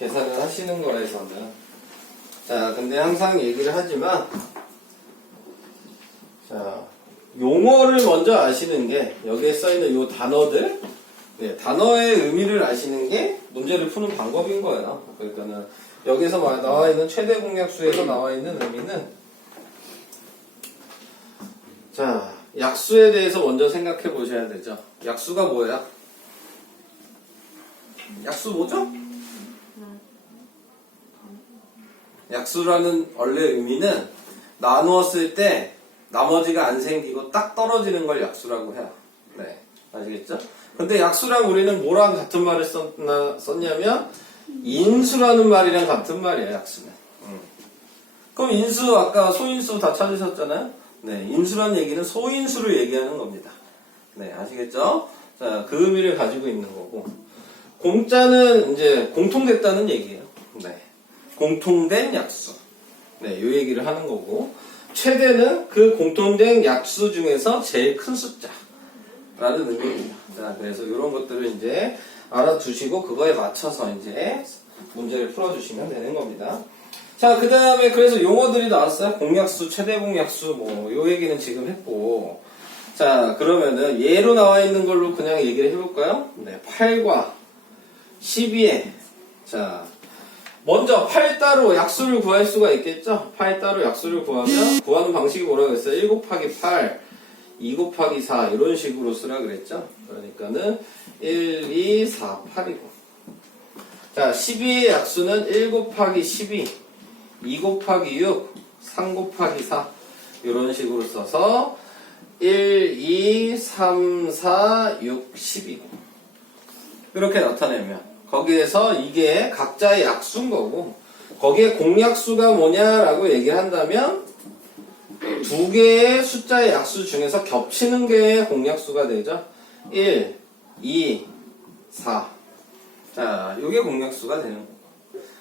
계산을 하시는 거에서는. 자, 근데 항상 얘기를 하지만, 자, 용어를 먼저 아시는 게, 여기에 써있는 요 단어들, 네, 단어의 의미를 아시는 게 문제를 푸는 방법인 거예요. 그러니까는, 여기서 나와 있는 최대 공약수에서 나와 있는 의미는, 자, 약수에 대해서 먼저 생각해 보셔야 되죠. 약수가 뭐예요? 약수 뭐죠? 약수라는 원래 의미는 나누었을 때 나머지가 안 생기고 딱 떨어지는 걸 약수라고 해요. 네, 아시겠죠? 근데 약수랑 우리는 뭐랑 같은 말을 썼냐면 인수라는 말이랑 같은 말이에요, 약수는. 그럼 인수 아까 소인수 다 찾으셨잖아요? 네, 인수란 얘기는 소인수를 얘기하는 겁니다. 네, 아시겠죠? 자, 그 의미를 가지고 있는 거고, 공짜는 이제 공통됐다는 얘기예요. 네, 공통된 약수. 네, 요 얘기를 하는 거고, 최대는 그 공통된 약수 중에서 제일 큰 숫자라는 의미입니다. 자, 그래서 이런 것들을 이제 알아두시고 그거에 맞춰서 이제 문제를 풀어주시면 되는 겁니다. 자, 그 다음에 그래서 용어들이 나왔어요. 공약수, 최대 공약수, 뭐, 요 얘기는 지금 했고. 자, 그러면은 예로 나와 있는 걸로 그냥 얘기를 해볼까요? 네, 8과 12에. 자, 먼저 8 따로 약수를 구할 수가 있겠죠? 8 따로 약수를 구하면, 구하는 방식이 뭐라고 했어요? 1 곱하기 8, 2 곱하기 4, 이런 식으로 쓰라 그랬죠? 그러니까는 1, 2, 4, 8이고. 자, 12의 약수는 1 곱하기 12, 2 곱하기 6, 3 곱하기 4 이런 식으로 써서 1, 2, 3, 4, 6, 10이고 이렇게 나타내면 거기에서 이게 각자의 약수인 거고 거기에 공약수가 뭐냐라고 얘기를 한다면 두 개의 숫자의 약수 중에서 겹치는 게 공약수가 되죠. 1, 2, 4 자, 이게 공약수가 되는 거고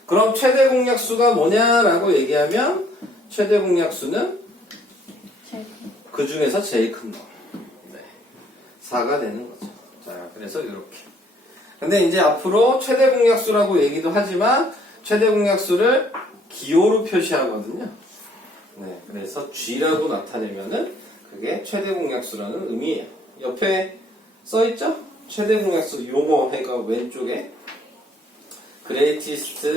그럼 최대 공약수가 뭐냐라고 얘기하면 최대 공약수는 그 중에서 제일 큰 거. 네. 4가 되는 거죠. 자, 그래서 이렇게. 근데 이제 앞으로 최대 공약수라고 얘기도 하지만 최대 공약수를 기호로 표시하거든요. 네. 그래서 G라고 나타내면은 그게 최대 공약수라는 의미예요. 옆에 써있죠? 최대 공약수 용어 해가 왼쪽에 greatest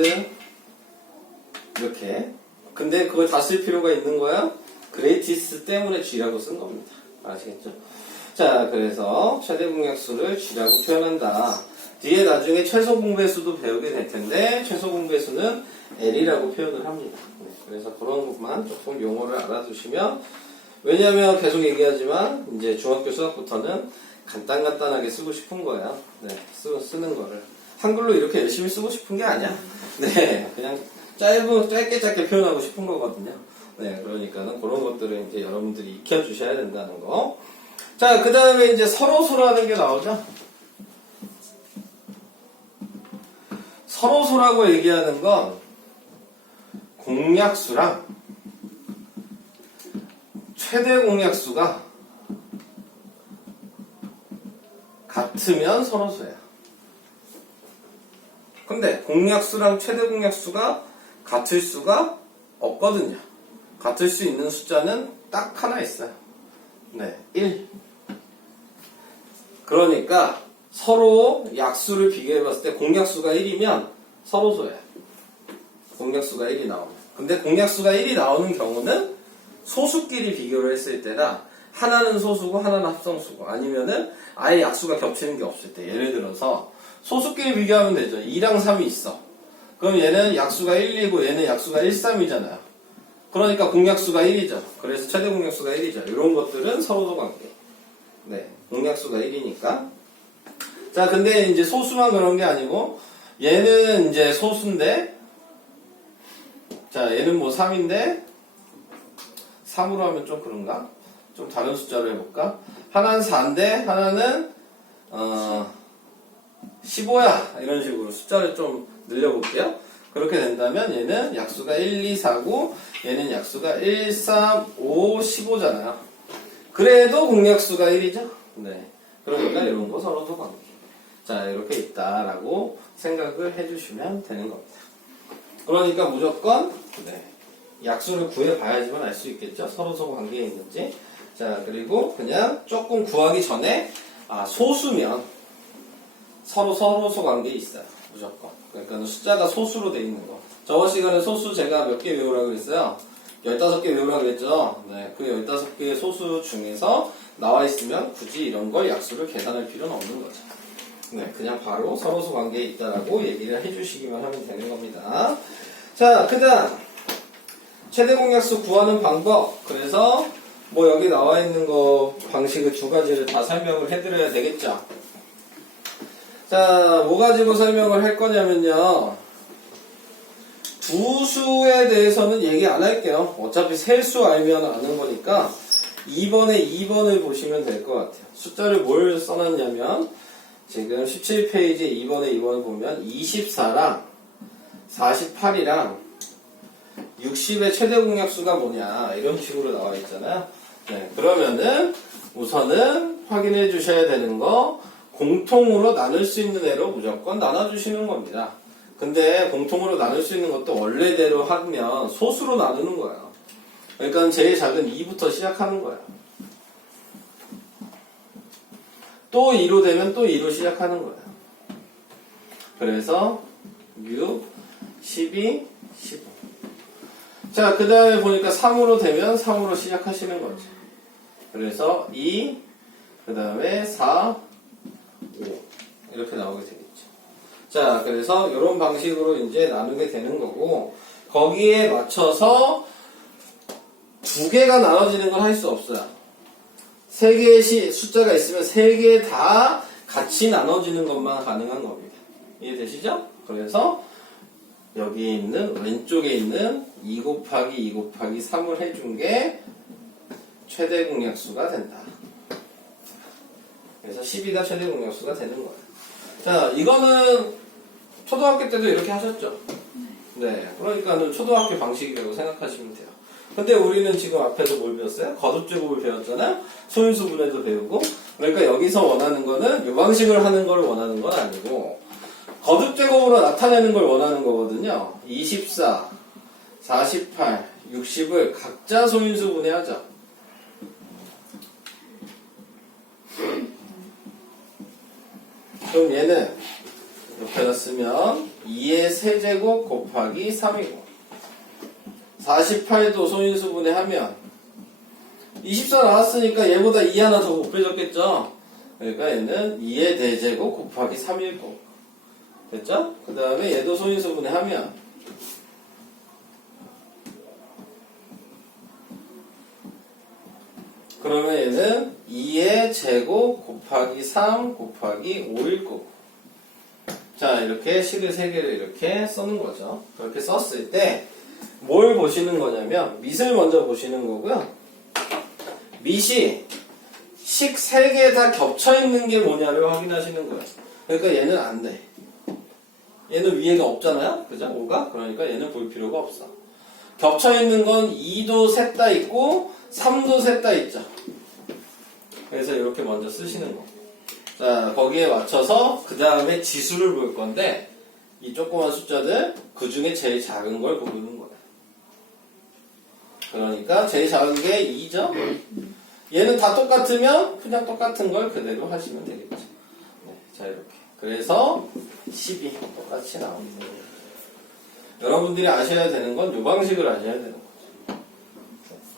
이렇게 근데 그걸 다 쓸 필요가 있는 거야? greatest 때문에 G라고 쓴 겁니다. 아시겠죠? 자, 그래서 최대 공약수를 G라고 표현한다. 뒤에 나중에 최소 공배수도 배우게 될 텐데 최소 공배수는 L이라고 표현을 합니다. 네, 그래서 그런 것만 조금 용어를 알아두시면 왜냐하면 계속 얘기하지만 이제 중학교 수학부터는 간단하게 쓰고 싶은 거예요. 네, 쓰는 거를 한글로 이렇게 열심히 쓰고 싶은 게 아니야. 네, 그냥 짧게 표현하고 싶은 거거든요. 네, 그러니까는 그런 것들을 이제 여러분들이 익혀주셔야 된다는 거. 자, 그 다음에 이제 서로소라는 게 나오죠. 서로소라고 얘기하는 건 공약수랑 최대 공약수가 같으면 서로소야. 근데 공약수랑 최대 공약수가 같을 수가 없거든요. 같을 수 있는 숫자는 딱 하나 있어요. 네, 1. 그러니까 서로 약수를 비교해 봤을 때 공약수가 1이면 서로소야. 공약수가 1이 나오면. 근데 공약수가 1이 나오는 경우는 소수끼리 비교를 했을 때나 하나는 소수고 하나는 합성수고 아니면은 아예 약수가 겹치는 게 없을 때 예를 들어서 소수끼리 비교하면 되죠. 2랑 3이 있어. 그럼 얘는 약수가 1, 2고 얘는 약수가 1, 3이잖아요. 그러니까 공약수가 1이죠. 그래서 최대 공약수가 1이죠. 이런 것들은 서로소 관계. 네, 공약수가 1이니까. 자, 근데 이제 소수만 그런 게 아니고 얘는 이제 소수인데 자, 얘는 뭐 3인데 3으로 하면 좀 그런가? 좀 다른 숫자로 해볼까? 하나는 4인데 하나는 15야 이런 식으로 숫자를 좀 늘려볼게요. 그렇게 된다면 얘는 약수가 1, 2, 4고 얘는 약수가 1, 3, 5, 15잖아요. 그래도 공약수가 1이죠. 네. 그러니까 이런 거 서로소 관계. 자, 이렇게 있다라고 생각을 해주시면 되는 겁니다. 그러니까 무조건, 네, 약수를 구해봐야지만 알 수 있겠죠? 서로서로 관계에 있는지. 자, 그리고 그냥 조금 구하기 전에, 소수면 서로서 관계에 있어요. 무조건. 그러니까 숫자가 소수로 돼 있는 거. 저번 시간에 소수 제가 몇 개 외우라고 그랬어요? 15개 외우라고 그랬죠? 네, 그 15개의 소수 중에서 나와 있으면 굳이 이런 걸 약수를 계산할 필요는 없는 거죠. 네, 그냥 바로 서로서 관계에 있다라고 얘기를 해주시기만 하면 되는 겁니다. 자, 그 다음 최대 공약수 구하는 방법. 그래서 뭐 여기 나와 있는 거 방식을 두 가지를 다 설명을 해드려야 되겠죠. 자, 뭐 가지고 설명을 할 거냐면요, 두 수에 대해서는 얘기 안 할게요. 어차피 셀수 알면 아는 거니까 2번에 2번을 보시면 될 것 같아요. 숫자를 뭘 써놨냐면 지금 17페이지 2번에 2번을 보면 24랑 48이랑 60의 최대 공약수가 뭐냐 이런 식으로 나와 있잖아요. 네, 그러면은 우선은 확인해 주셔야 되는 거, 공통으로 나눌 수 있는 애로 무조건 나눠주시는 겁니다. 근데 공통으로 나눌 수 있는 것도 원래대로 하면 소수로 나누는 거예요. 그러니까 제일 작은 2부터 시작하는 거예요. 또 2로 되면 또 2로 시작하는 거예요. 그래서 6, 12, 15. 자, 그 다음에 보니까 3으로 되면 3으로 시작하시는 거죠. 그래서 2, 그 다음에 4, 5 이렇게 나오게 되겠죠. 자, 그래서 이런 방식으로 이제 나누게 되는 거고, 거기에 맞춰서 두 개가 나눠지는 건 할 수 없어요. 세 개의 숫자가 있으면 세 개 다 같이 나눠지는 것만 가능한 겁니다. 이해되시죠? 그래서 여기 있는 왼쪽에 있는 2 곱하기 2 곱하기 3을 해준 게 최대 공약수가 된다. 그래서 12가 최대 공약수가 되는 거예요. 자, 이거는 초등학교 때도 이렇게 하셨죠? 네. 그러니까는 초등학교 방식이라고 생각하시면 돼요. 근데 우리는 지금 앞에서 뭘 배웠어요? 거듭제곱을 배웠잖아요? 소인수분해도 배우고. 그러니까 여기서 원하는 거는 이 방식을 하는 걸 원하는 건 아니고, 거듭제곱으로 나타내는 걸 원하는 거거든요. 24, 48, 60을 각자 소인수분해하죠. 그럼 얘는 옆에다 쓰면 2의 세제곱 곱하기 3이고, 48도 소인수분해 하면 24 나왔으니까 얘보다 2 하나 더 곱해졌겠죠. 그러니까 얘는 2의 대제곱 곱하기 3일 거고, 됐죠? 그 다음에 얘도 소인수분해 하면 그러면 얘는 2의 제곱 곱하기 3 곱하기 5일 거고. 자, 이렇게 식을 3개를 이렇게 써는 거죠. 그렇게 썼을 때 뭘 보시는 거냐면 밑을 먼저 보시는 거고요. 밑이 식 3개 다 겹쳐있는 게 뭐냐를 확인하시는 거예요. 그러니까 얘는 안 돼. 얘는 위에가 없잖아요. 그죠? 5가? 그러니까 얘는 볼 필요가 없어. 겹쳐있는 건 2도 셋 다 있고 3도 셋 다 있죠. 그래서 이렇게 먼저 쓰시는 거. 자, 거기에 맞춰서 그 다음에 지수를 볼 건데, 이 조그만 숫자들 그 중에 제일 작은 걸 고르는 거예요. 그러니까 제일 작은 게 2죠? 얘는 다 똑같으면 그냥 똑같은 걸 그대로 하시면 되겠죠. 네, 자, 이렇게. 그래서 12 똑같이 나옵니다. 여러분들이 아셔야 되는 건 이 방식을 아셔야 되는 거죠.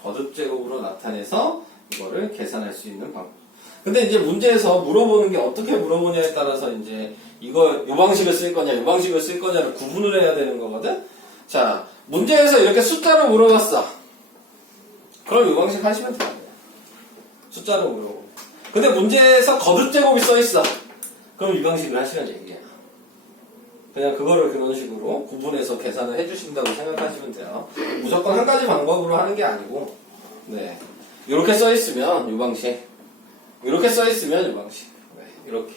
거듭제곱으로 나타내서 이거를 계산할 수 있는 방법. 근데 이제 문제에서 물어보는 게 어떻게 물어보냐에 따라서 이제 이 방식을 쓸 거냐, 이 방식을 쓸 거냐를 구분을 해야 되는 거거든? 자, 문제에서 이렇게 숫자로 물어봤어. 그럼 이 방식 하시면 돼요. 숫자로 물어보고. 근데 문제에서 거듭제곱이 써있어. 그럼 이 방식을 하시면 얘기해요. 그냥 그거를 그런 식으로 구분해서 계산을 해주신다고 생각하시면 돼요. 무조건 한 가지 방법으로 하는 게 아니고, 네. 이렇게 써있으면 이 방식. 이렇게 써있으면 이 방식. 네. 이렇게.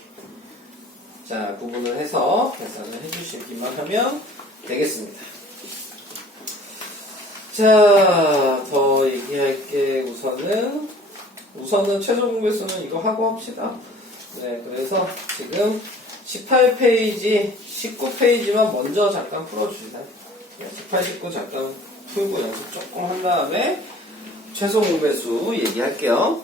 자, 구분을 해서 계산을 해주시기만 하면 되겠습니다. 자, 더 얘기할 게 우선은 최소 공배수는 이거 하고 합시다. 네, 그래서 지금 18페이지, 19페이지만 먼저 잠깐 풀어주시다. 18, 19 잠깐 풀고 연습 조금 한 다음에 최소 공배수 얘기할게요.